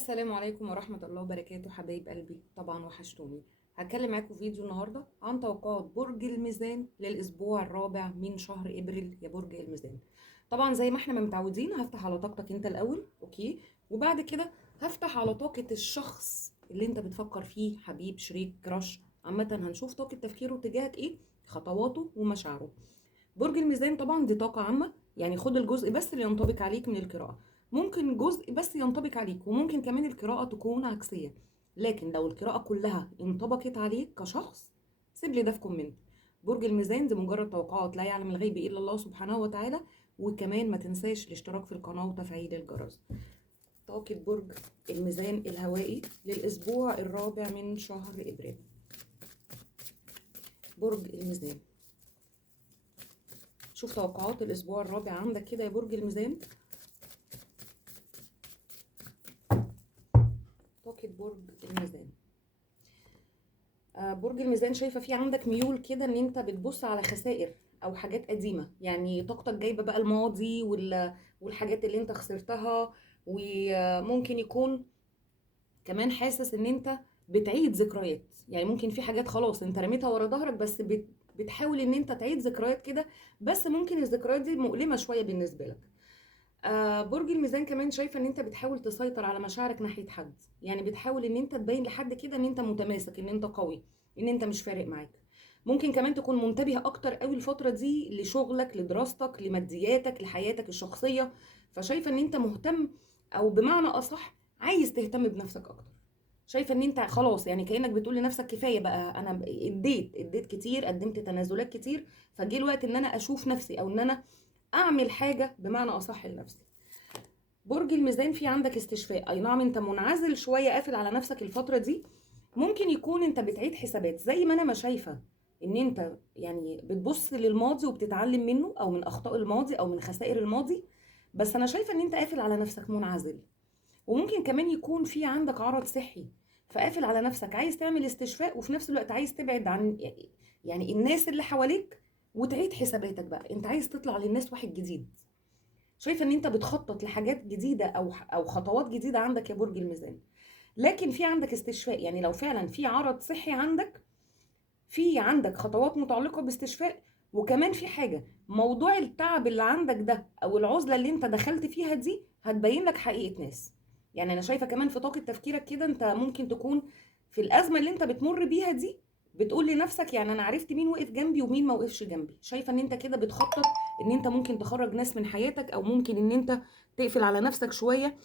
السلام عليكم ورحمة الله وبركاته حبايب قلبي، طبعا وحشتوني. هتكلم معاكم في فيديو النهاردة عن توقعات برج الميزان للأسبوع الرابع من شهر إبريل يا برج الميزان. طبعا زي ما احنا ما متعودين هفتح على طاقتك انت الأول، اوكي، وبعد كده هفتح على طاقة الشخص اللي انت بتفكر فيه، حبيب، شريك، كراش، عامة هنشوف طاقة تفكيره تجاهك ايه، خطواته ومشاعره. برج الميزان طبعا دي طاقة عامة، يعني خد الجزء بس اللي ينطبق عليك من القراءة، ممكن جزء بس ينطبق عليك وممكن كمان القراءة تكون عكسية. لكن لو القراءة كلها انطبقت عليك كشخص سيب لي ده في كومنت. برج الميزان دي مجرد توقعات، لا يعلم الغيب إلا الله سبحانه وتعالى. وكمان ما تنساش الاشتراك في القناة وتفعيل الجرس. طاقة برج الميزان الهوائي للأسبوع الرابع من شهر إبريل. برج الميزان، شوف توقعات الأسبوع الرابع عندك كده يا برج الميزان. طاقة برج الميزان، برج الميزان شايفة في عندك ميول كده ان انت بتبص على خسائر او حاجات قديمة، يعني طاقتك جايبة بقى الماضي والحاجات اللي انت خسرتها. وممكن يكون كمان حاسس ان انت بتعيد ذكريات، يعني ممكن في حاجات خلاص انت رميتها ورا ظهرك بس بتحاول ان انت تعيد ذكريات كده، بس ممكن الذكريات دي مؤلمة شوية بالنسبة لك. برج الميزان كمان شايفه ان انت بتحاول تسيطر على مشاعرك ناحيه حد، يعني بتحاول ان انت تبين لحد كده ان انت متماسك، ان انت قوي، ان انت مش فارق معاك. ممكن كمان تكون منتبه اكتر قوي الفتره دي لشغلك، لدراستك، لمادياتك، لحياتك الشخصيه. فشايفه ان انت مهتم، او بمعنى اصح عايز تهتم بنفسك اكتر. شايفه ان انت خلاص، يعني كانك بتقول لنفسك كفايه بقى، انا اديت كتير، قدمت تنازلات كتير، فجه الوقت ان انا اشوف نفسي او ان انا اعمل حاجه بمعنى اصح لنفسي. برج الميزان في عندك استشفاء، اي نعم انت منعزل شويه، قافل على نفسك الفتره دي. ممكن يكون انت بتعيد حسابات، زي ما انا ما شايفه ان انت يعني بتبص للماضي وبتتعلم منه او من اخطاء الماضي او من خسائر الماضي. بس انا شايفه ان انت قافل على نفسك، منعزل. وممكن كمان يكون في عندك عرض صحي، فقافل على نفسك، عايز تعمل استشفاء وفي نفس الوقت عايز تبعد عن يعني الناس اللي حواليك، وتعيد حساباتك بقى، انت عايز تطلع للناس واحد جديد. شايفه ان انت بتخطط لحاجات جديده او خطوات جديده عندك يا برج الميزان. لكن في عندك استشفاء، يعني لو فعلا في عرض صحي عندك، في عندك خطوات متعلقه باستشفاء. وكمان في حاجه، موضوع التعب اللي عندك ده او العزله اللي انت دخلت فيها دي هتبين لك حقيقه ناس. يعني انا شايفه كمان في طاقه تفكيرك كده انت ممكن تكون في الازمه اللي انت بتمر بيها دي بتقول لنفسك، يعني انا عرفت مين وقف جنبي ومين ما وقفش جنبي. شايفه ان انت كده بتخطط ان انت ممكن تخرج ناس من حياتك، او ممكن ان انت تقفل على نفسك شويه.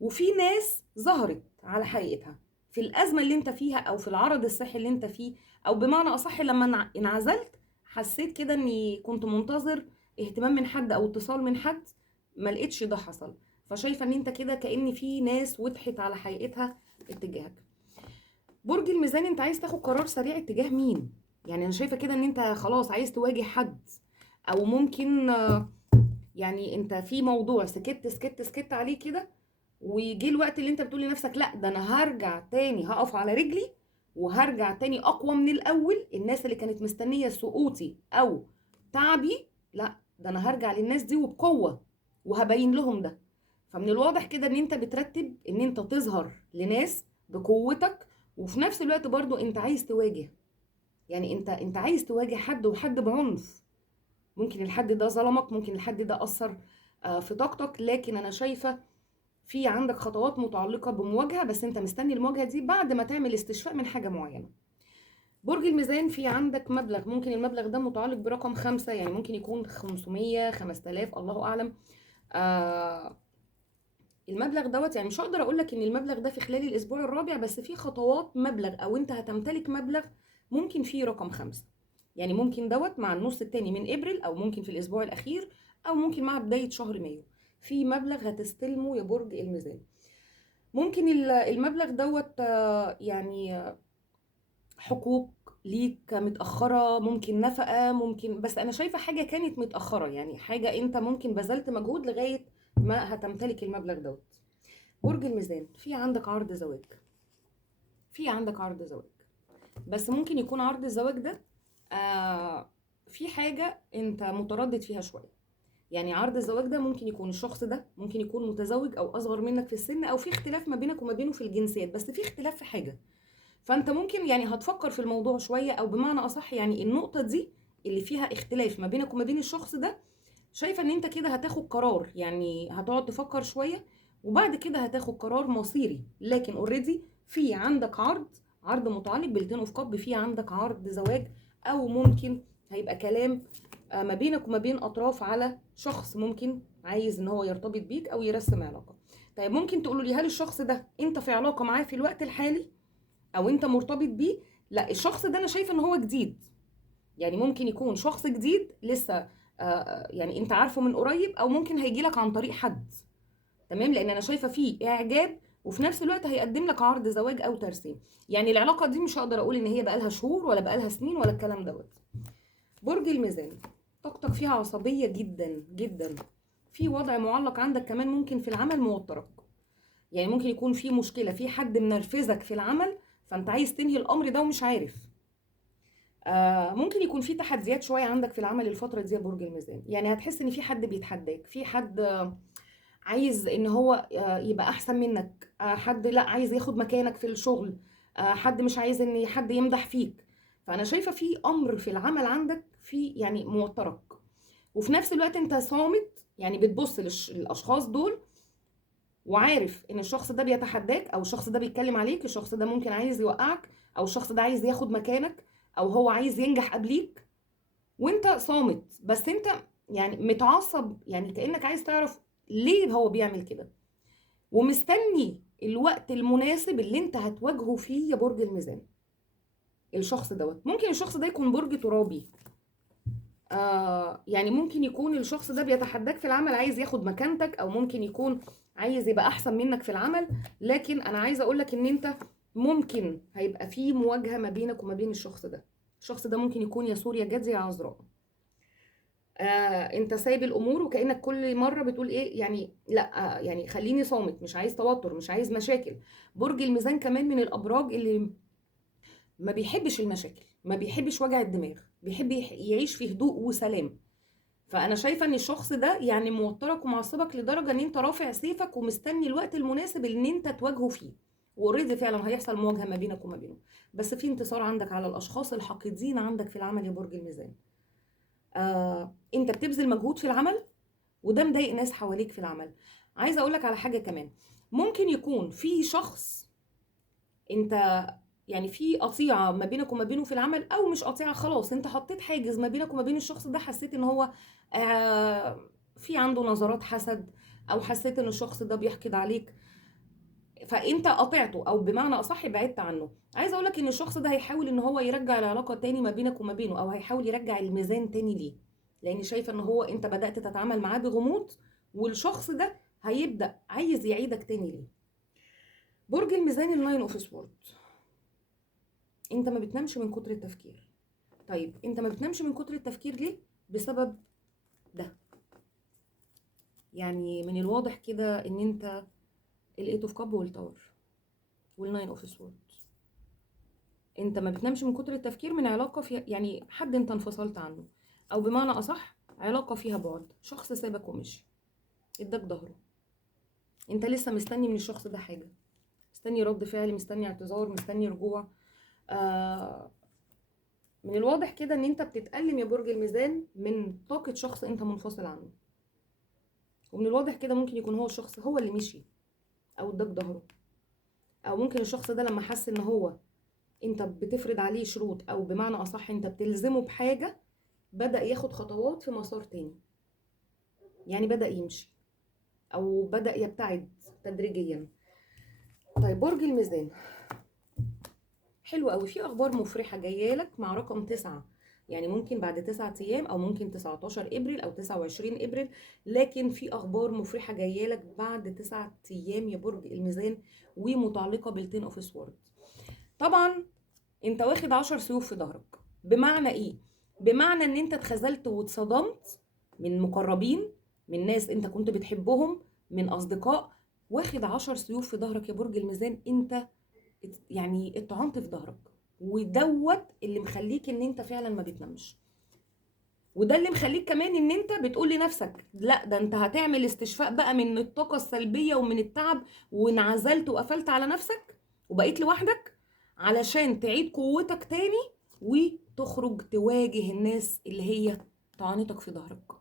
وفي ناس ظهرت على حقيقتها في الازمه اللي انت فيها او في العرض الصحي اللي انت فيه، او بمعنى اصح لما انعزلت حسيت كده اني كنت منتظر اهتمام من حد او اتصال من حد، ما لقيتش ده حصل. فشايفه ان انت كده كأن في ناس وضحت على حقيقتها اتجاهك. برج الميزان انت عايز تاخد قرار سريع اتجاه مين؟ يعني انا شايفه كده ان انت خلاص عايز تواجه حد، او ممكن يعني انت في موضوع سكت عليه كده، ويجي الوقت اللي انت بتقول لنفسك لا ده انا هرجع تاني، هقف على رجلي وهرجع تاني اقوى من الاول. الناس اللي كانت مستنيه سقوطي او تعبي، لا ده انا هرجع للناس دي وبقوه وهبين لهم ده. فمن الواضح كده ان انت بترتب ان انت تظهر لناس بقوتك، وفي نفس الوقت برضو انت عايز تواجه، يعني انت عايز تواجه حد، وحد بعنف. ممكن الحد ده ظلمك، ممكن الحد ده اثر في طاقتك، لكن انا شايفه في عندك خطوات متعلقة بمواجهة، بس انت مستني المواجهة دي بعد ما تعمل استشفاء من حاجة معينة. برج الميزان في عندك مبلغ، ممكن المبلغ ده متعلق برقم 5، يعني ممكن يكون 500 5000 الله أعلم. آه المبلغ دوت، يعني مش هقدر اقول لك ان المبلغ ده في خلال الاسبوع الرابع، بس في خطوات مبلغ او انت هتمتلك مبلغ ممكن فيه رقم 5. يعني ممكن دوت مع النص التاني من ابريل، او ممكن في الاسبوع الاخير، او ممكن مع بداية شهر مايو، في مبلغ هتستلمه يا برج الميزان. ممكن المبلغ دوت يعني حقوق ليك متأخرة، ممكن نفقة، ممكن، بس أنا شايفة حاجة كانت متأخرة، يعني حاجة أنت ممكن بذلت مجهود لغاية ما هتمتلك المبلغ دوت. برج الميزان في عندك عرض زواج، في عندك عرض زواج، بس ممكن يكون عرض الزواج ده في حاجة أنت متردد فيها شوية. يعني عرض الزواج ده ممكن يكون الشخص ده ممكن يكون متزوج او اصغر منك في السن، او في اختلاف ما بينك وما بينه في الجنسيات، بس في اختلاف في حاجه. فانت ممكن يعني هتفكر في الموضوع شويه، او بمعنى اصح يعني النقطه دي اللي فيها اختلاف ما بينك وما بين الشخص ده، شايفه ان انت كده هتاخد قرار، يعني هتقعد تفكر شويه وبعد كده هتاخد قرار مصيري. لكن اوريدي في عندك عرض متعلق بالتين اوف كاب، في عندك عرض زواج، او ممكن هيبقى كلام ما بينك وما بين اطراف على شخص ممكن عايز ان هو يرتبط بيك او يرسم علاقه. طيب ممكن تقولوا لي هل الشخص ده انت في علاقه معاه في الوقت الحالي او انت مرتبط بيه؟ لا، الشخص ده انا شايفه ان هو جديد، يعني ممكن يكون شخص جديد لسه يعني انت عارفه من قريب، او ممكن هيجي لك عن طريق حد. تمام، لان انا شايفه فيه اعجاب وفي نفس الوقت هيقدم لك عرض زواج او ترسيم. يعني العلاقه دي مش هقدر اقول ان هي بقالها شهور ولا بقالها سنين ولا الكلام دوت. برج الميزان، طاقتك فيها عصبيه جدا جدا، في وضع معلق عندك كمان ممكن في العمل موترك. يعني ممكن يكون في مشكله، في حد منرفزك في العمل، فانت عايز تنهي الامر ده ومش عارف. ممكن يكون في تحديات شويه عندك في العمل الفتره دي يا برج الميزان، يعني هتحس ان في حد بيتحداك، في حد عايز ان هو يبقى احسن منك، حد لا عايز ياخد مكانك في الشغل، حد مش عايز ان حد يمدح فيك. فانا شايفه في امر في العمل عندك في يعني موترك، وفي نفس الوقت انت صامت، يعني بتبص للاشخاص دول وعارف ان الشخص ده بيتحداك، او الشخص ده بيتكلم عليك، الشخص ده ممكن عايز يوقعك، او الشخص ده عايز ياخد مكانك، او هو عايز ينجح قبليك، وانت صامت. بس انت يعني متعصب، يعني كأنك عايز تعرف ليه هو بيعمل كده، ومستني الوقت المناسب اللي انت هتواجهه فيه يا برج الميزان. الشخص دوت ممكن الشخص ده يكون برج ترابي، يعني ممكن يكون الشخص ده بيتحداك في العمل، عايز ياخد مكانتك، او ممكن يكون عايز يبقى احسن منك في العمل. لكن انا عايزه اقولك ان انت ممكن هيبقى في مواجهه ما بينك وما بين الشخص ده. الشخص ده ممكن يكون يا سوريا جدي يا عذراء. انت سايب الامور وكانك كل مره بتقول ايه يعني، لا يعني خليني صامت، مش عايز توتر، مش عايز مشاكل. برج الميزان كمان من الابراج اللي ما بيحبش المشاكل، ما بيحبش وجع الدماغ، بيحب يعيش في هدوء وسلام. فانا شايفه ان الشخص ده يعني موترك ومعصبك لدرجه ان انت رافع سيفك ومستني الوقت المناسب ان انت تواجهه فيه. واوريدي فعلا هيحصل مواجهه ما بينك وما بينه، بس في انتصار عندك على الاشخاص الحاقدين عندك في العمل يا برج الميزان. انت بتبذل مجهود في العمل، وده مضايق ناس حواليك في العمل. عايزه اقول لك على حاجه كمان، ممكن يكون في شخص انت يعني في قطيعه ما بينك وما بينه في العمل، او مش قطيعه، خلاص انت حطيت حاجز ما بينك وما بين الشخص ده، حسيت ان هو آه في عنده نظرات حسد، او حسيت ان الشخص ده بيحقد عليك، فانت قطعته، او بمعنى اصح بعدت عنه. عايزه اقول لك ان الشخص ده هيحاول ان هو يرجع العلاقه تاني ما بينك وما بينه، او هيحاول يرجع الميزان تاني ليه، لان شايفه ان هو انت بدات تتعامل معاه بغموض، والشخص ده هيبدا عايز يعيدك تاني ليه. برج الميزان، الناين اوف سورد، انت ما بتنامش من كتر التفكير. طيب انت ما بتنامش من كتر التفكير ليه؟ بسبب ده. يعني من الواضح كده ان انت الايت اوف كاب والتاور والناين اوف سورد، انت ما بتنامش من كتر التفكير من علاقه فيها يعني حد انت انفصلت عنه، او بمعنى اصح علاقه فيها بعد، شخص سابك ومشي، اداك ظهره، انت لسه مستني من الشخص ده حاجه، مستني رد فعل، مستني اعتذار، مستني رجوع. آه من الواضح كده ان انت بتتألم يا برج الميزان من طاقه شخص انت منفصل عنه، ومن الواضح كده ممكن يكون هو الشخص هو اللي مشي او اداك ظهره، او ممكن الشخص ده لما حس ان هو انت بتفرض عليه شروط، او بمعنى اصح انت بتلزمه بحاجه، بدأ ياخد خطوات في مسار تاني، يعني بدأ يمشي او بدأ يبتعد تدريجيا. طيب برج الميزان، حلو قوي، في اخبار مفرحه جايه لك مع رقم 9، يعني ممكن بعد 9 ايام، او ممكن 19 ابريل او 29 ابريل، لكن في اخبار مفرحه جايه لك بعد 9 ايام يا برج الميزان، ومتعلقه بالتين اوف سورد. طبعا انت واخد 10 سيوف في ظهرك. بمعنى ايه؟ بمعنى ان انت اتخذلت واتصدمت من مقربين، من ناس انت كنت بتحبهم، من اصدقاء. واخد 10 سيوف في ظهرك يا برج الميزان، انت يعني اتطعنت في ظهرك، ودوت اللي مخليك ان انت فعلا ما بتنامش. وده اللي مخليك كمان ان انت بتقول لنفسك لا ده انت هتعمل استشفاء بقى من الطاقة السلبية ومن التعب، وانعزلت وقفلت على نفسك وبقيت لوحدك علشان تعيد قوتك تاني وتخرج تواجه الناس اللي هي طعنتك في ظهرك.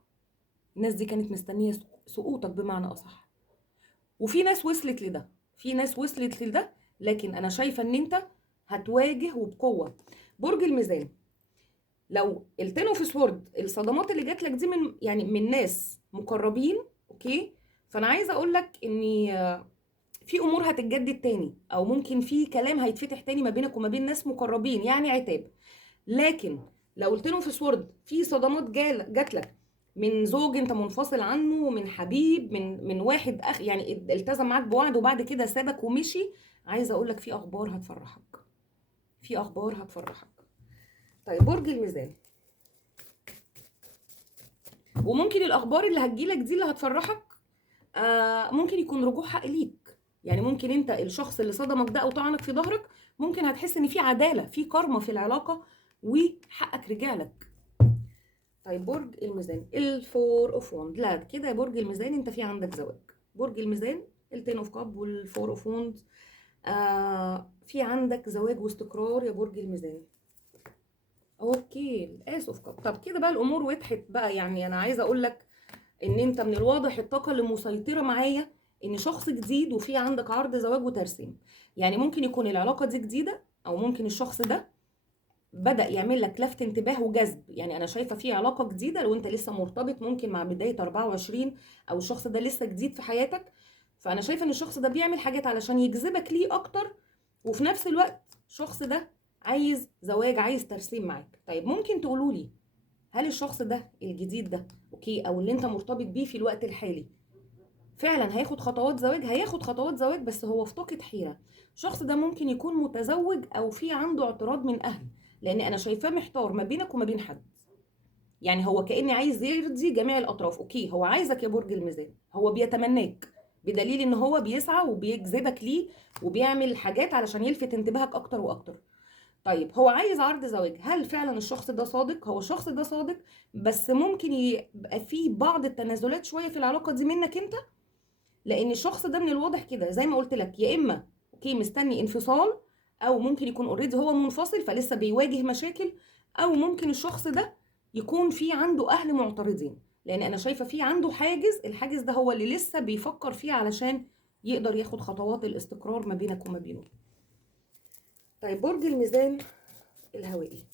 الناس دي كانت مستنية سقوطك بمعنى أصح. وفي ناس وصلت لده، في ناس وصلت لده، لكن أنا شايفة إن أنت هتواجه وبقوة. برج الميزان، لو التنو في سورد الصدمات اللي جات لك دي من يعني من ناس مقربين، اوكي، فانا عايزه اقول لك ان في امور هتتجدد تاني، او ممكن في كلام هيتفتح تاني ما بينك وما بين ناس مقربين، يعني عتاب. لكن لو التنو في سورد في صدمات جات لك من زوج انت منفصل عنه، من حبيب، من واحد اخ يعني التزم معاك بوعد وبعد كده سابك ومشي، عايزه اقول لك في اخبار هتفرحك، في اخبار هتفرحك. طيب برج الميزان، وممكن الاخبار اللي هتجيلك دي اللي هتفرحك ممكن يكون رجوع حق ليك. يعني ممكن انت الشخص اللي صدمك ده او طعنك في ظهرك ممكن هتحس ان في عداله، في كارما في العلاقه وحقك رجع لك. طيب برج الميزان، الفور اوف وند، لا كده يا برج الميزان انت في عندك زواج. برج الميزان التين اوف كاب والفور اوف وند، في عندك زواج واستقرار يا برج الميزان. اوكي الاس اوف كاب، طب كده بقى الامور وضحت بقى. يعني انا عايزه اقول لك ان انت من الواضح الطاقه اللي مسيطره معايا ان شخص جديد وفي عندك عرض زواج وترسيم. يعني ممكن يكون العلاقه دي جديده، او ممكن الشخص ده بدأ يعمل لك لفت انتباه وجذب. يعني انا شايفه في علاقه جديده لو انت لسه مرتبط ممكن مع بدايه 24، او الشخص ده لسه جديد في حياتك. فانا شايفه ان الشخص ده بيعمل حاجات علشان يجذبك ليه اكتر، وفي نفس الوقت الشخص ده عايز زواج، عايز ترسيم معاك. طيب ممكن تقولوا لي هل الشخص ده الجديد ده اوكي، او اللي انت مرتبط بيه في الوقت الحالي فعلا هياخد خطوات زواج؟ هياخد خطوات زواج بس هو في طاقة حيرة. الشخص ده ممكن يكون متزوج او في عنده اعتراض من اهل، لان انا شايفاه محتار ما بينك وما بين حد. يعني هو كأني عايز يرضي جميع الاطراف. اوكي هو عايزك يا برج الميزان، هو بيتمناك بدليل ان هو بيسعى وبيجذبك ليه وبيعمل حاجات علشان يلفت انتباهك اكتر واكتر. طيب هو عايز عرض زواج، هل فعلا الشخص ده صادق؟ هو الشخص ده صادق، بس ممكن يبقى فيه بعض التنازلات شويه في العلاقه دي منك انت، لان الشخص ده من الواضح كده زي ما قلت لك يا اما اوكي مستني انفصال، او ممكن يكون اوريدي هو منفصل فلسه بيواجه مشاكل، او ممكن الشخص ده يكون في عنده اهل معترضين، لان انا شايفه في عنده حاجز، الحاجز ده هو اللي لسه بيفكر فيه علشان يقدر ياخد خطوات الاستقرار ما بينك وما بينه. طيب برج الميزان الهوائي،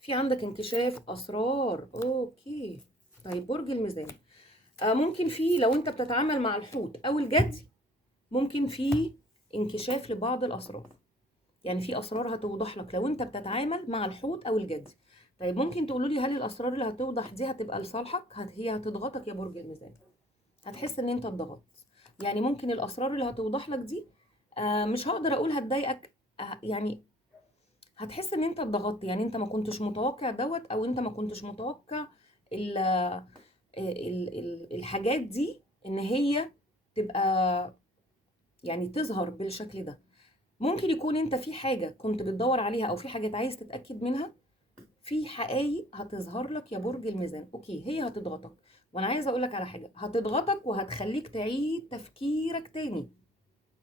في عندك انكشاف اسرار. اوكي طيب برج الميزان، ممكن في لو انت بتتعامل مع الحوت او الجدي ممكن في انكشاف لبعض الاسرار. يعني في اسرار هتوضح لك لو انت بتتعامل مع الحوت او الجدي. طيب ممكن تقولوا لي هل الاسرار اللي هتوضح دي هتبقى لصالحك؟ هي هتضغطك يا برج الميزان، هتحس ان انت اتضغطت. يعني ممكن الاسرار اللي هتوضح لك دي مش هقدر اقول هتضايقك، يعني هتحس ان انت اتضغطت. يعني انت ما كنتش متوقع دوت، او انت ما كنتش متوقع الحاجات دي ان هي تبقى يعني تظهر بالشكل ده. ممكن يكون انت في حاجة كنت بتدور عليها او في حاجات عايز تتأكد منها، في حقائق هتظهر لك يا برج الميزان. اوكي هي هتضغطك، وانا عايزه اقول لك على حاجة هتضغطك وهتخليك تعيد تفكيرك تاني.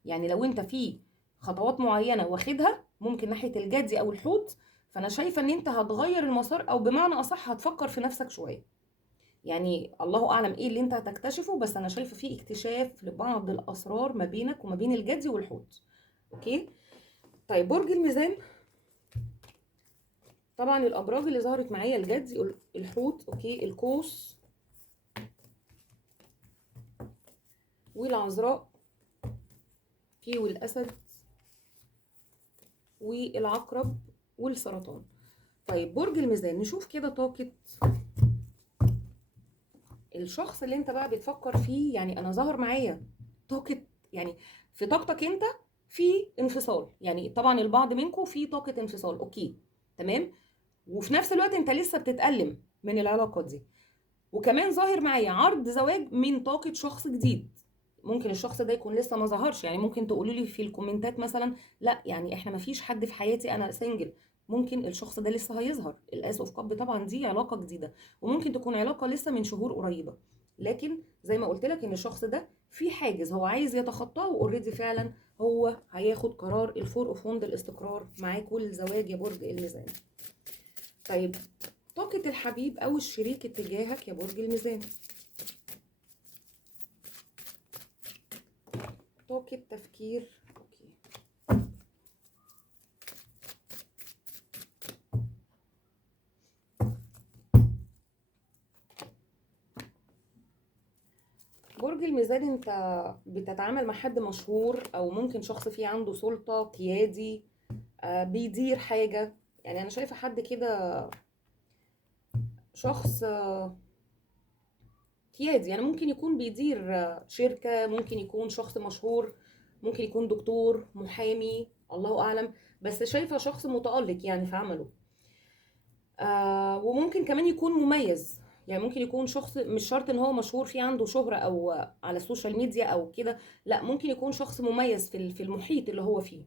يعني لو انت في خطوات معينة واخدها ممكن ناحية الجدي او الحوت، فانا شايفة ان انت هتغير المسار، او بمعنى اصح هتفكر في نفسك شوية. يعني الله اعلم ايه اللي انت هتكتشفه، بس انا شايفه في اكتشاف لبعض الاسرار ما بينك وما بين الجدي والحوت. اوكي طيب برج الميزان، طبعا الابراج اللي ظهرت معايا الجدي، الحوت، اوكي، القوس والعذراء في والاسد والعقرب والسرطان. طيب برج الميزان، نشوف كده طاقة الشخص اللي انت بقى بتفكر فيه. يعني انا ظهر معايا طاقة، يعني في طاقتك انت في انفصال. يعني طبعا البعض منكم في طاقة انفصال، اوكي تمام، وفي نفس الوقت انت لسه بتتألم من العلاقة دي. وكمان ظاهر معايا عرض زواج من طاقة شخص جديد. ممكن الشخص ده يكون لسه ما ظهرش. يعني ممكن تقولوا لي في الكومنتات مثلا لا يعني احنا ما فيش حد في حياتي، انا سنجل. ممكن الشخص ده لسه هيظهر. الاس اوف كاب طبعا دي علاقه جديده، وممكن تكون علاقه لسه من شهور قريبه، لكن زي ما قلت لك ان الشخص ده في حاجز هو عايز يتخطاه، واوريدي فعلا هو هياخد قرار الفور اوف وند الاستقرار معاك والزواج يا برج الميزان. طيب طاقه الحبيب او الشريك اتجاهك يا برج الميزان. طاقه تفكير. اوكي. برج الميزان، انت بتتعامل مع حد مشهور، او ممكن شخص فيه عنده سلطة قيادي، بيدير حاجة. يعني انا شايفة حد كده، شخص قيادي، يعني ممكن يكون بيدير شركة، ممكن يكون شخص مشهور، ممكن يكون دكتور، محامي، الله اعلم. بس شايفة شخص متألق يعني في عمله. وممكن كمان يكون مميز، يعني ممكن يكون شخص مش شرط ان هو مشهور فيه عنده شهرة او على السوشيال ميديا او كده، لا ممكن يكون شخص مميز في المحيط اللي هو فيه.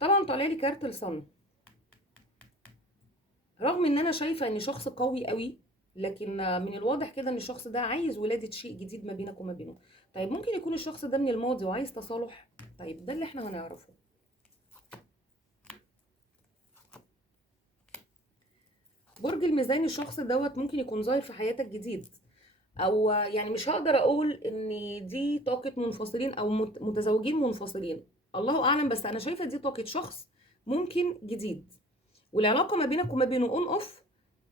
طبعا طالع لي كارت الصن، رغم ان انا شايفة ان شخص قوي قوي، لكن من الواضح كده ان الشخص ده عايز ولادة شيء جديد ما بينك وما بينه. طيب ممكن يكون الشخص ده من الماضي وعايز تصالح. طيب ده اللي احنا هنعرفه. برج الميزان، الشخص دوت ممكن يكون ظاهر في حياتك جديد، او يعني مش هقدر اقول ان دي طاقة منفصلين او متزوجين منفصلين، الله اعلم، بس انا شايفة دي طاقة شخص ممكن جديد، والعلاقة ما بينك وما بينه اون اوف،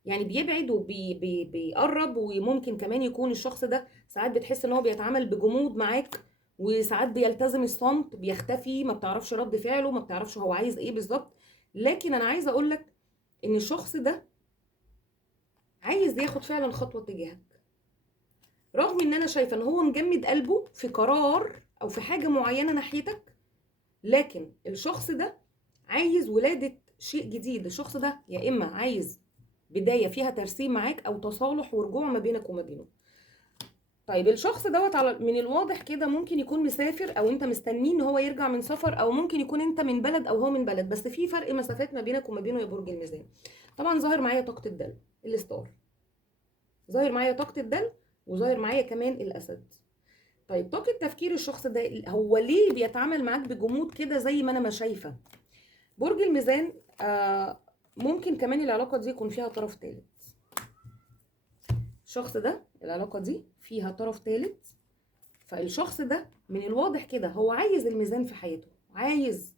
يعني بيبعد وبيقرب. وممكن كمان يكون الشخص ده ساعات بتحس ان هو بيتعامل بجمود معاك، وساعات بيلتزم الصمت، بيختفي، ما بتعرفش رد فعله، ما بتعرفش هو عايز ايه بالظبط. لكن انا عايزة اقول لك ان الشخص ده عايز ياخد فعلا خطوة تجاهك، رغم ان انا شايفه ان هو مجمد قلبه في قرار او في حاجه معينه ناحيتك، لكن الشخص ده عايز ولاده شيء جديد. الشخص ده يا اما عايز بدايه فيها ترسيم معاك، او تصالح ورجوع ما بينك وما بينه. طيب الشخص دوت على من الواضح كده ممكن يكون مسافر، او انت مستنيه ان هو يرجع من سفر، او ممكن يكون انت من بلد او هو من بلد، بس في فرق مسافات ما بينك وما بينه يا برج الميزان. طبعا ظاهر معايا طاقه الدلو، الستار، ظاهر معايا طاقه الدلو، وظاهر معايا كمان الاسد. طيب طاقة تفكير الشخص ده، هو ليه بيتعامل معاك بجمود كده زي ما انا ما شايفة؟ برج الميزان، ممكن كمان العلاقة دي يكون فيها طرف ثالث. الشخص ده العلاقة دي فيها طرف ثالث، فالشخص ده من الواضح كده هو عايز الميزان في حياته، عايز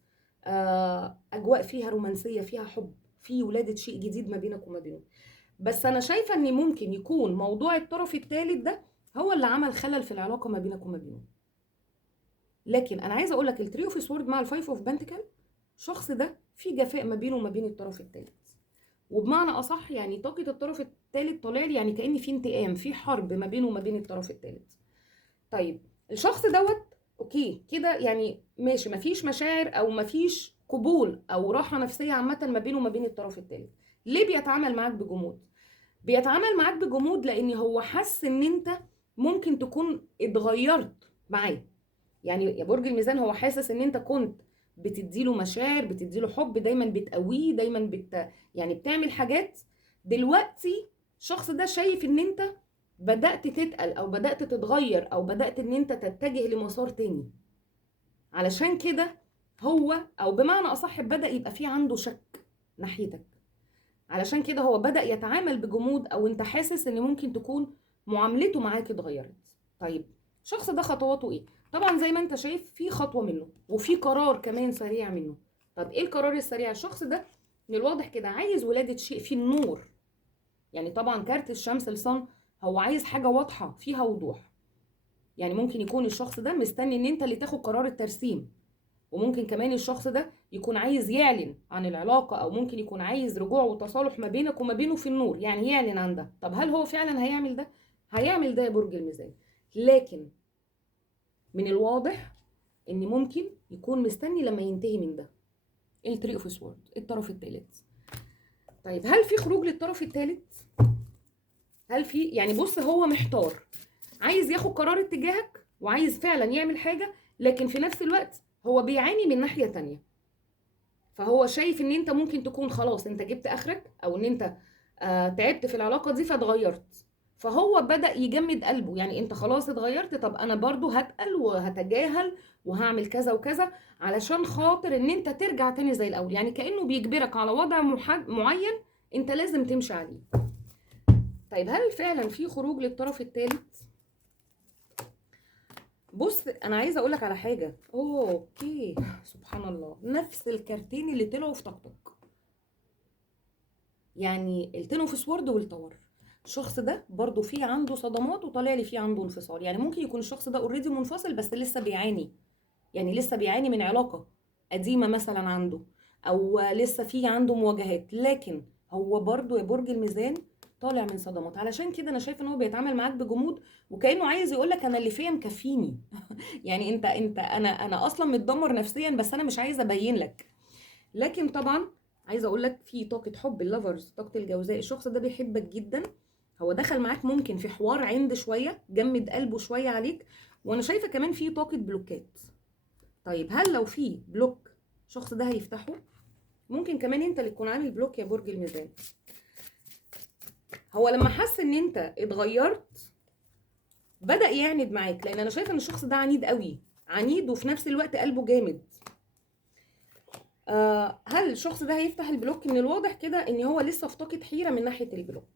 اجواء فيها رومانسية، فيها حب، في ولادة شيء جديد ما بينك وما بينه. بس انا شايفة ان ممكن يكون موضوع الطرف الثالث ده هو اللي عمل خلل في العلاقة ما بينك وما بينه. لكن انا عايزه اقول لك التري اوف سورد مع الفايف اوف بنتكل، الشخص ده في جفاء ما بينه وما بين الطرف الثالث، وبمعنى اصح يعني طاقه الطرف الثالث طالع لي يعني كأن في انتقام، في حرب ما بينه وما بين الطرف الثالث. طيب الشخص دوت اوكي كده يعني ماشي، مفيش مشاعر او مفيش قبول او راحه نفسيه عامه ما بينه وما بين الطرف الثالث. ليه بيتعامل معاك بجمود؟ بيتعامل معاك بجمود لان هو حس ان انت ممكن تكون اتغيرت معاه. يعني يا برج الميزان هو حاسس ان انت كنت بتديله مشاعر، بتديله حب، دايما بتقويه، دايما يعني بتعمل حاجات. دلوقتي الشخص ده شايف ان انت بدأت تتقل، او بدأت تتغير، او بدأت ان انت تتجه لمسار تاني. علشان كده هو، او بمعنى اصح، بدأ يبقى فيه عنده شك ناحيتك. علشان كده هو بدأ يتعامل بجمود، او انت حاسس ان ممكن تكون معاملته معاك اتغيرت. طيب الشخص ده خطواته ايه؟ طبعا زي ما انت شايف في خطوة منه، وفي قرار كمان سريع منه. طب ايه القرار السريع؟ الشخص ده من الواضح كده عايز ولادة شيء فيه النور. يعني طبعا كارت الشمس الصن هو عايز حاجة واضحة فيها وضوح. يعني ممكن يكون الشخص ده مستني ان انت اللي تاخد قرار الترسيم، وممكن كمان الشخص ده يكون عايز يعلن عن العلاقة، او ممكن يكون عايز رجوع وتصالح ما بينك وما بينه في النور، يعني يعلن عن ده. طب هل هو فعلا هيعمل ده؟ هيعمل ده يا برج الميزان، لكن من الواضح ان ممكن يكون مستني لما ينتهي من ده. التري اوف سورد، الطرف الثالث. طيب هل في خروج للطرف الثالث؟ هل في، يعني بص هو محتار، عايز ياخد قرار اتجاهك وعايز فعلا يعمل حاجة، لكن في نفس الوقت هو بيعاني من ناحية تانية. فهو شايف ان انت ممكن تكون خلاص انت جبت اخرك، او ان انت تعبت في العلاقة دي فاتغيرت. فهو بدأ يجمد قلبه، يعني انت خلاص اتغيرت، طب انا برضو هتقل وهتجاهل وهعمل كذا وكذا علشان خاطر ان انت ترجع تاني زي الاول. يعني كأنه بيجبرك على وضع معين انت لازم تمشي عليه. طيب هل فعلا في خروج للطرف الثالث؟ بص انا عايزه اقول لك على حاجه. اوكي، سبحان الله، نفس الكارتين اللي طلعوا في طاقتك، يعني التنو في سورد والتور. الشخص ده برضو فيه عنده صدمات وطالع لي فيه عنده انفصال. يعني ممكن يكون الشخص ده اوريدي منفصل بس لسه بيعاني، يعني لسه بيعاني من علاقة قديمة مثلا عنده، او لسه فيه عنده مواجهات، لكن هو برضو يا برج الميزان طالع من صدمات. علشان كده انا شايفه ان هو بيتعامل معاك بجمود، وكانه عايز يقول لك انا اللي فيا مكفيني. يعني انت انا اصلا متدمر نفسيا بس انا مش عايزه ابين لك. لكن طبعا عايزه اقول لك في طاقه حب اللافرز، طاقه الجوزاء. الشخص ده بيحبك جدا، هو دخل معاك ممكن في حوار عند شويه، جمد قلبه شويه عليك. وانا شايفه كمان في طاقه بلوكات. طيب هل لو في بلوك الشخص ده هيفتحه؟ ممكن كمان انت اللي تكون عامل بلوك يا برج الميزان. هو لما حس ان انت اتغيرت بدأ يعند معاك، لان انا شايفه ان الشخص ده عنيد قوي، عنيد وفي نفس الوقت قلبه جامد. هل الشخص ده هيفتح البلوك؟ من الواضح كده ان هو لسه في طاقة حيرة من ناحية البلوك،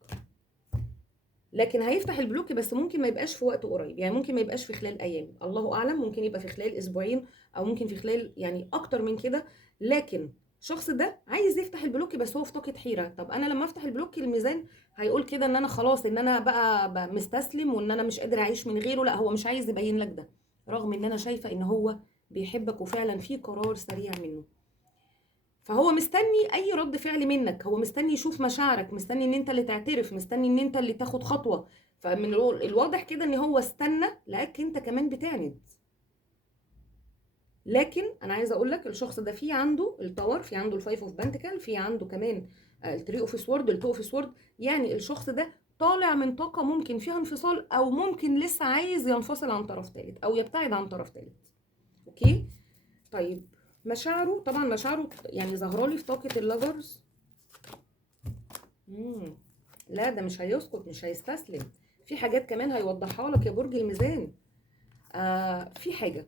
لكن هيفتح البلوك بس ممكن ما يبقاش في وقت قريب. يعني ممكن ما يبقاش في خلال ايام، الله اعلم، ممكن يبقى في خلال اسبوعين، او ممكن في خلال يعني اكتر من كده. لكن الشخص ده عايز يفتح البلوك بس هو في طاقة حيرة. طب انا لما افتح البلوك الميزان هيقول كده ان انا خلاص، ان انا بقى مستسلم وان انا مش قادر اعيش من غيره. لا، هو مش عايز يبين لك ده، رغم ان انا شايفة ان هو بيحبك وفعلا في قرار سريع منه. فهو مستني اي رد فعل منك، هو مستني يشوف مشاعرك، مستني ان انت اللي تعترف، مستني ان انت اللي تاخد خطوة. فمن الواضح كده ان هو استنى لقاك انت كمان بتعند. لكن انا عايزه اقول لك الشخص ده في عنده التاور، في عنده الفايف اوف بنتكل، في عنده كمان التري اوف سورد، التو اوف سورد. يعني الشخص ده طالع من طاقه ممكن فيها انفصال، او ممكن لسه عايز ينفصل عن طرف ثالث او يبتعد عن طرف ثالث. اوكي. طيب مشاعره، طبعا مشاعره يعني ظاهره لي في طاقه اللافرز. لا، ده مش هيسكت، مش هيستسلم. في حاجات كمان هيوضحها لك يا برج الميزان. في حاجة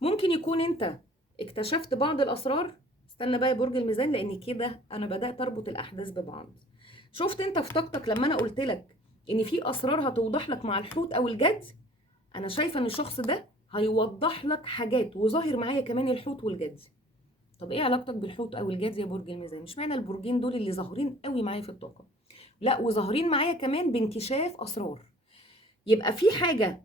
ممكن يكون انت اكتشفت بعض الاسرار. استنى بقى يا برج الميزان، لان كده انا بدأت اربط الاحداث ببعض. شفت انت في طاقتك لما انا قلت لك ان في اسرار هتوضح لك مع الحوت او الجد؟ انا شايفة ان الشخص ده هيوضح لك حاجات، وظاهر معايا كمان الحوت والجد. طب ايه علاقتك بالحوت او الجد يا برج الميزان؟ مش معنى البرجين دول اللي ظاهرين قوي معايا في الطاقة، لا وظاهرين معايا كمان بانكشاف اسرار. يبقى في حاجه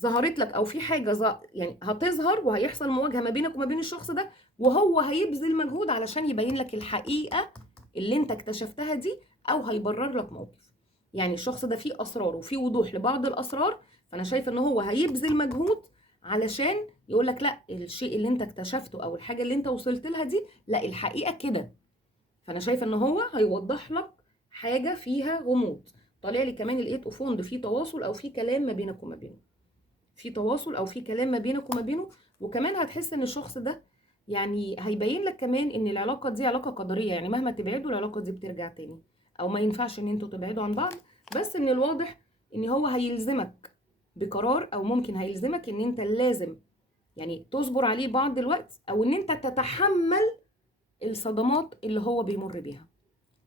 ظهرت لك، او في حاجه يعني هتظهر وهيحصل مواجهه ما بينك وما بين الشخص ده، وهو هيبذل مجهود علشان يبين لك الحقيقه اللي انت اكتشفتها دي، او هيبرر لك موقف. يعني الشخص ده فيه اسرار وفيه وضوح لبعض الاسرار، فانا شايفه ان هو هيبذل مجهود علشان يقول لك لا، الشيء اللي انت اكتشفته او الحاجه اللي انت وصلت لها دي لا، الحقيقه كده. فانا شايفه ان هو هيوضح لك حاجه فيها غموض. طالع لي كمان الايت اوف وند، في تواصل او في كلام ما بينك وما بينه، في تواصل او في كلام ما بينك وما بينه. وكمان هتحس ان الشخص ده يعني هيبين لك كمان ان العلاقه دي علاقه قدريه، يعني مهما تبعدوا العلاقه دي بترجع تاني، او ما ينفعش ان انتوا تبعدوا عن بعض. بس من الواضح ان هو هيلزمك بقرار، او ممكن هيلزمك ان انت لازم يعني تصبر عليه بعض الوقت، او ان انت تتحمل الصدمات اللي هو بيمر بيها.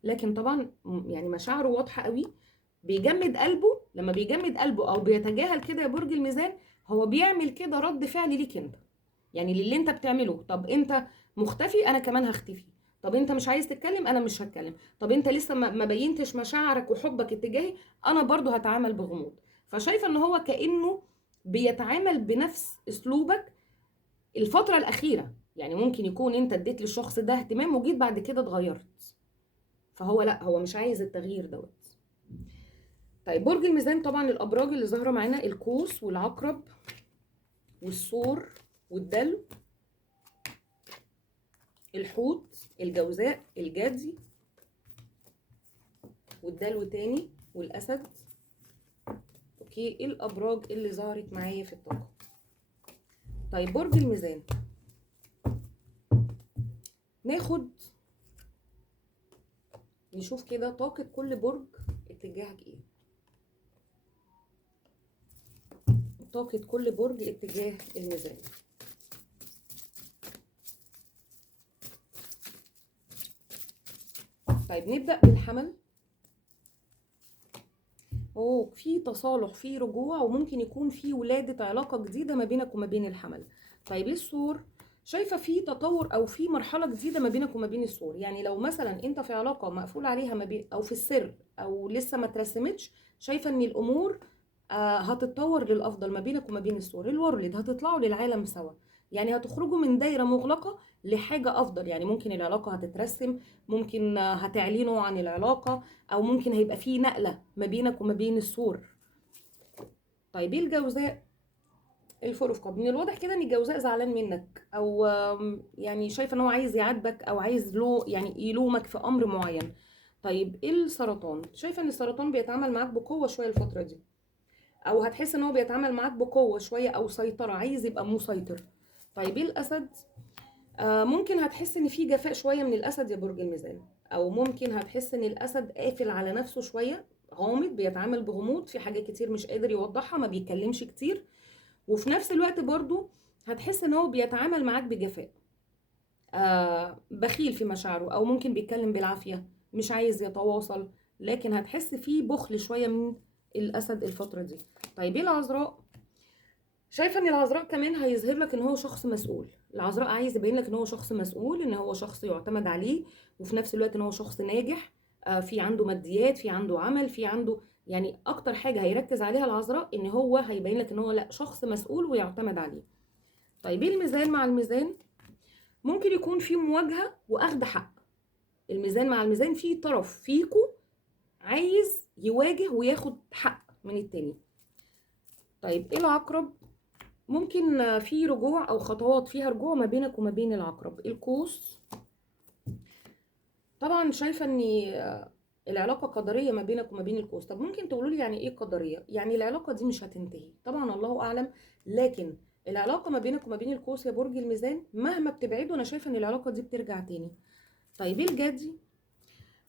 لكن طبعا يعني مشاعره واضحه قوي، بيجمد قلبه. لما بيجمد قلبه او بيتجاهل كده يا برج الميزان، هو بيعمل كده رد فعل ليك انت، يعني للي انت بتعمله. طب انت مختفي، انا كمان هختفي. طب انت مش عايز تتكلم، انا مش هتكلم. طب انت لسه ما بينتش مشاعرك وحبك اتجاهي، انا برضو هتعامل بغموض. فشايفه ان هو كانه بيتعامل بنفس اسلوبك الفتره الاخيره. يعني ممكن يكون انت اديت للشخص ده اهتمام وجيت بعد كده اتغيرت، فهو لا، هو مش عايز التغيير دوت. طيب برج الميزان، طبعا الابراج اللي ظاهره معانا القوس والعقرب والثور والدلو، الحوت، الجوزاء، الجدي، والدلو تاني، والاسد. اوكي، ايه الابراج اللي ظهرت معايا في الطاقه؟ طيب برج الميزان، ناخد نشوف كده طاقة كل برج اتجاهك ايه. طاقة كل برج اتجاه الميزان. طيب نبدأ بالحمل. في تصالح، في رجوع، وممكن يكون في ولادة علاقة جديدة ما بينك وما بين الحمل. طيب الثور، شايفة في تطور او في مرحلة جديدة ما بينك وما بين الثور. يعني لو مثلا انت في علاقة مقفول عليها ما بين او في السر او لسه ما اترسمتش، شايفة ان الامور هتتطور للافضل ما بينك وما بين الثور. الورلد، هتطلعوا للعالم سوا، يعني هتخرجوا من دايرة مغلقة لحاجة افضل. يعني ممكن العلاقة هتترسم، ممكن هتعلنوا عن العلاقة، او ممكن هيبقى في نقلة ما بينك وما بين الثور. طيب ايه الجوزاء؟ الفور اوف كاب. من الواضح كده ان الجوزاء زعلان منك، او يعني شايفه ان هو عايز يعاتبك او عايز له يعني يلومك في امر معين. طيب ايه السرطان؟ شايفه ان السرطان بيتعامل معاك بقوه شويه الفتره دي، او هتحس ان هو بيتعامل معاك بقوه شويه او سيطره، عايز يبقى مسيطر. طيب ايه الاسد؟ ممكن هتحس ان في جفاء شويه من الاسد يا برج الميزان، او ممكن هتحس ان الاسد قافل على نفسه شويه، غامض، بيتعامل بغموض في حاجات كتير مش قادر يوضحها، ما بيتكلمش كتير. وفي نفس الوقت برضو هتحس ان هو بيتعامل معاك بجفاء، بخيل في مشاعره، او ممكن بيتكلم بالعافيه، مش عايز يتواصل. لكن هتحس فيه بخل شويه من الاسد الفتره دي. طيب ايه العذراء؟ شايفه ان العذراء كمان هيظهر لك ان هو شخص مسؤول. العذراء عايز يبين لك ان هو شخص مسؤول، ان هو شخص يعتمد عليه، وفي نفس الوقت ان هو شخص ناجح، في عنده ماديات، في عنده عمل، في عنده يعني اكتر حاجه هيركز عليها العذراء ان هو هيبين لك ان هو لا، شخص مسؤول ويعتمد عليه. طيب ايه الميزان مع الميزان؟ ممكن يكون في مواجهه واخد حق. الميزان مع الميزان، في طرف فيكو عايز يواجه وياخد حق من التاني. طيب ايه العقرب؟ ممكن في رجوع او خطوات فيها رجوع ما بينك وما بين العقرب. القوس، طبعا شايفه ان العلاقه قدريه ما بينك وما بين القوس. طب ممكن تقولوا لي يعني ايه قدريه؟ يعني العلاقه دي مش هتنتهي، طبعا الله اعلم، لكن العلاقه ما بينك وما بين القوس يا برج الميزان مهما بتبعدوا انا شايفه ان العلاقه دي بترجع تاني. طيب الجدي،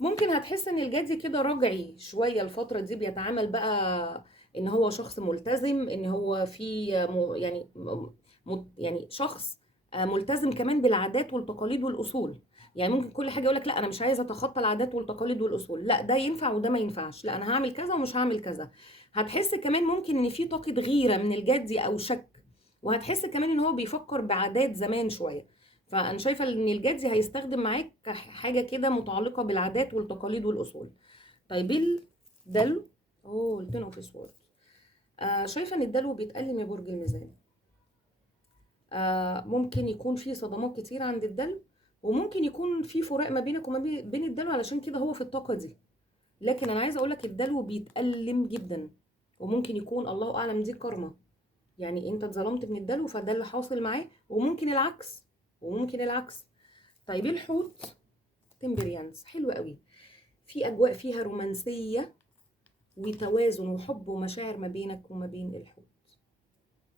ممكن هتحس ان الجدي كده رجعي شويه الفتره دي، بيتعامل بقى ان هو شخص ملتزم، ان هو في يعني شخص ملتزم كمان بالعادات والتقاليد والاصول. يعني ممكن كل حاجه يقول لك لا انا مش عايز اتخطى العادات والتقاليد والاصول، لا ده ينفع وده ما ينفعش، لا انا هعمل كذا ومش هعمل كذا. هتحس كمان ممكن ان في طاقه غيره من الجدي او شك، وهتحس كمان ان هو بيفكر بعادات زمان شويه. فانا شايفه ان الجدي هيستخدم معاك حاجه كده متعلقه بالعادات والتقاليد والاصول. طيب الدلو، التين اوف سورد. شايفه ان الدلو بيتألم يا برج الميزان. ممكن يكون في صدمات كتير عند الدلو، وممكن يكون في فراق ما بينك وما بين الدلو، علشان كده هو في الطاقه دي. لكن انا عايزه اقول لك الدلو بيتألم جدا، وممكن يكون الله اعلم دي كارما، يعني انت اتظلمت من الدلو فده اللي حاصل معاه، وممكن العكس، وممكن العكس. طيب الحوت، تمبريانس، حلو قوي، في اجواء فيها رومانسيه وتوازن وحب ومشاعر ما بينك وما بين الحوت.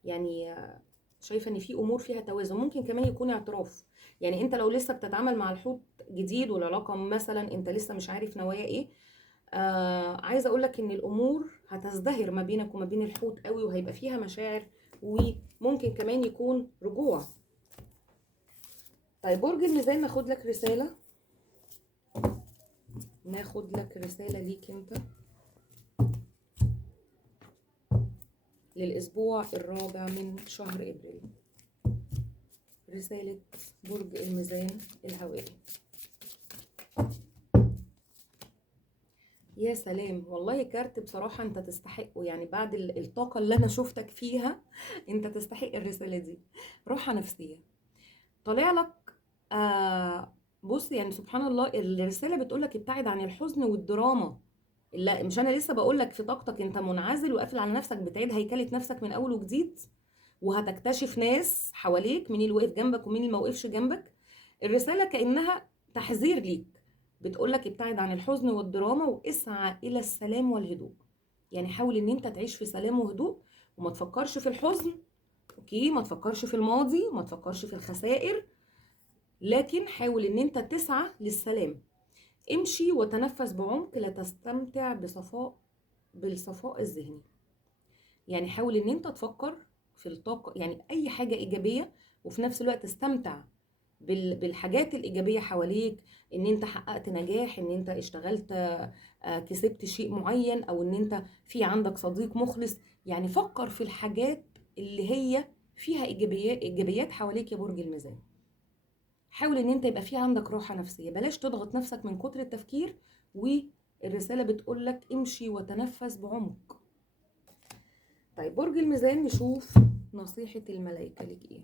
يعني شايفه ان في امور فيها توازن، ممكن كمان يكون اعتراف. يعني انت لو لسه بتتعامل مع الحوت جديد والعلاقه مثلا انت لسه مش عارف نوايا ايه، عايزه اقول لك ان الامور هتزدهر ما بينك وما بين الحوت قوي، وهيبقى فيها مشاعر، وممكن كمان يكون رجوع. طيب برج الميزان، ناخد لك رساله، ناخد لك رساله ليك انت للأسبوع الرابع من شهر إبريل. رسالة برج الميزان الهوائي. يا سلام، والله كارت بصراحة انت تستحقه، يعني بعد الطاقة اللي انا شفتك فيها انت تستحق الرسالة دي. راحة نفسية طالع لك. بص يعني سبحان الله، الرسالة بتقولك ابتعد عن الحزن والدراما. لا مش انا لسه بقولك في طاقتك انت منعزل وقافل على نفسك، بتعيد هيكلة نفسك من اول وجديد، وهتكتشف ناس حواليك، مين اللي وقف جنبك ومين اللي ما وقفش جنبك. الرسالة كأنها تحذير ليك، بتقولك ابتعد عن الحزن والدراما واسعى إلى السلام والهدوء. يعني حاول ان انت تعيش في سلام وهدوء، وما تفكرش في الحزن، اوكي، ما تفكرش في الماضي، ما تفكرش في الخسائر، لكن حاول ان انت تسعى للسلام. امشي وتنفس بعمق لتستمتع بالصفاء الذهني. يعني حاول ان انت تفكر في الطاقة، يعني اي حاجة ايجابية، وفي نفس الوقت استمتع بالحاجات الايجابية حواليك. ان انت حققت نجاح، ان انت اشتغلت، كسبت شيء معين، او ان انت في عندك صديق مخلص. يعني فكر في الحاجات اللي هي فيها ايجابيات حواليك يا برج الميزان. حاول ان انت يبقى في عندك راحة نفسية، بلاش تضغط نفسك من كتر التفكير. والرسالة بتقولك امشي وتنفس بعمق. طيب برج الميزان، نشوف نصيحة الملائكة لك ايه.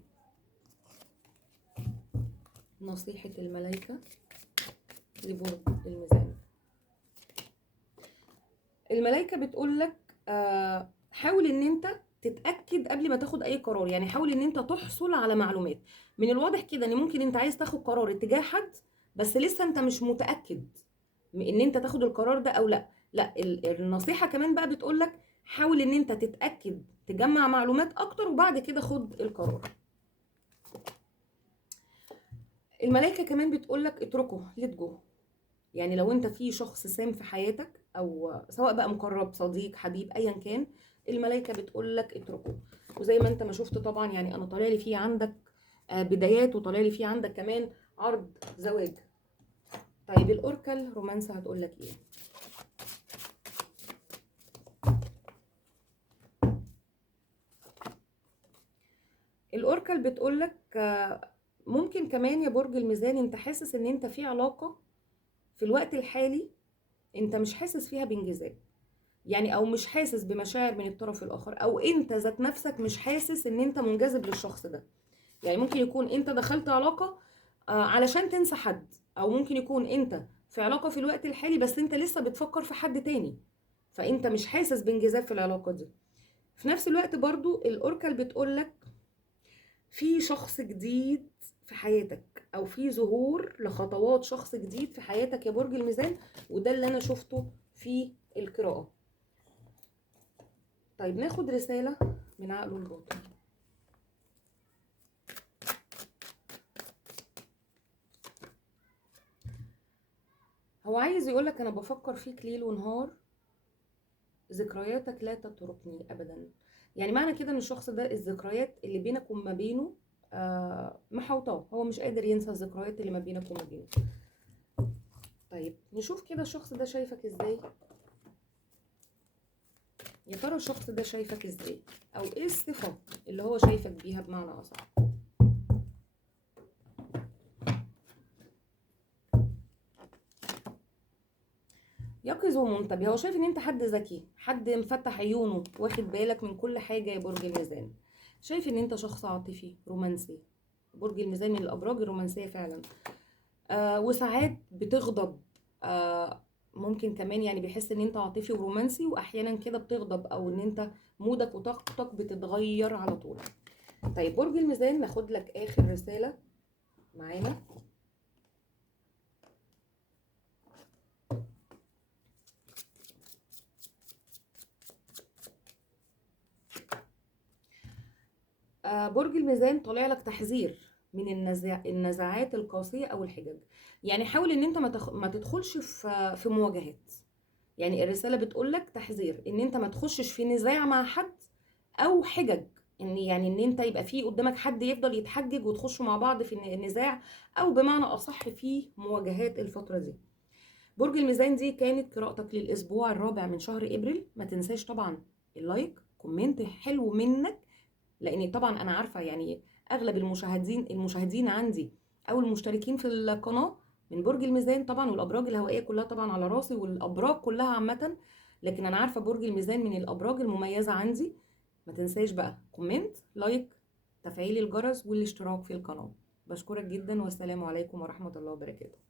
نصيحة الملائكة لبرج الميزان. الملائكة بتقولك حاول ان انت تتأكد قبل ما تاخد اي قرار. يعني حاول ان انت تحصل على معلومات. من الواضح كده ان ممكن انت عايز تاخد قرار اتجاه حد، بس لسه انت مش متأكد ان انت تاخد القرار ده او لا. لا، النصيحة كمان بقى بتقولك حاول ان انت تتأكد، تجمع معلومات اكتر، وبعد كده خد القرار. الملائكة كمان بتقولك اتركه، ليت جو. يعني لو انت في شخص سام في حياتك، او سواء بقى مقرب، صديق، حبيب، ايا كان، الملائكة بتقولك اتركه. وزي ما انت ما شفت طبعا، يعني انا طالع لي فيه عندك بدايات، وطالع لي فيه عندك كمان عرض زواج. طيب الاوركل رومانس هتقولك ايه؟ الاوركل بتقولك ممكن كمان يا برج الميزان انت حاسس ان انت في علاقة في الوقت الحالي انت مش حاسس فيها بانجذاب. يعني او مش حاسس بمشاعر من الطرف الاخر، او انت ذات نفسك مش حاسس ان انت منجذب للشخص ده. يعني ممكن يكون انت دخلت علاقة علشان تنسى حد، او ممكن يكون انت في علاقة في الوقت الحالي بس انت لسه بتفكر في حد تاني، فانت مش حاسس بانجذاب في العلاقة دي. في نفس الوقت برضو الاوركل بتقولك في شخص جديد في حياتك، او في ظهور لخطوات شخص جديد في حياتك يا برج الميزان. وده اللي انا شفته في القراءة. طيب ناخد رسالة من عقله الباطن. هو عايز يقولك انا بفكر فيك ليل ونهار، ذكرياتك لا تتركني ابدا. يعني معنى كده ان الشخص ده الذكريات اللي بينك وما بينه محوطاه، هو مش قادر ينسى الذكريات اللي ما بينك وما بينه. طيب نشوف كده الشخص ده شايفك ازاي. يا ترى الشخص ده شايفك ازاي، او ايه الصفة اللي هو شايفك بيها بمعنى اصح. يقظ ومنتبه. هو شايف ان انت حد ذكي، حد مفتح عيونه، واخد بالك من كل حاجة يا برج الميزان. شايف ان انت شخص عاطفي رومانسي. برج الميزان من الابراج الرومانسية فعلا. وساعات بتغضب. ممكن كمان يعني بيحس ان انت عاطفي ورومانسي، واحيانا كده بتغضب، او ان انت مودك وطاقتك بتتغير على طول. طيب برج الميزان، ناخد لك اخر رسالة معانا. برج الميزان طالع لك تحذير من النزاعات القاسية او الحجج. يعني حاول ان انت ما تدخلش في مواجهات. يعني الرسالة بتقول لك تحذير ان انت ما تخشش في نزاع مع حد، او حجج. ان انت يبقى فيه قدامك حد يفضل يتحجج وتخشوا مع بعض في النزاع، او بمعنى اصح في مواجهات الفترة دي. برج الميزان، دي كانت قراءتك للاسبوع الرابع من شهر ابريل. ما تنساش طبعا اللايك، كومنت حلو منك، لان طبعا انا عارفه يعني اغلب المشاهدين عندي او المشتركين في القناه من برج الميزان طبعا، والابراج الهوائيه كلها طبعا على راسي، والابراج كلها عامه. لكن انا عارفه برج الميزان من الابراج المميزه عندي. ما تنساش بقى كومنت، لايك، تفعيل الجرس، والاشتراك في القناه. بشكرك جدا، والسلام عليكم ورحمه الله وبركاته.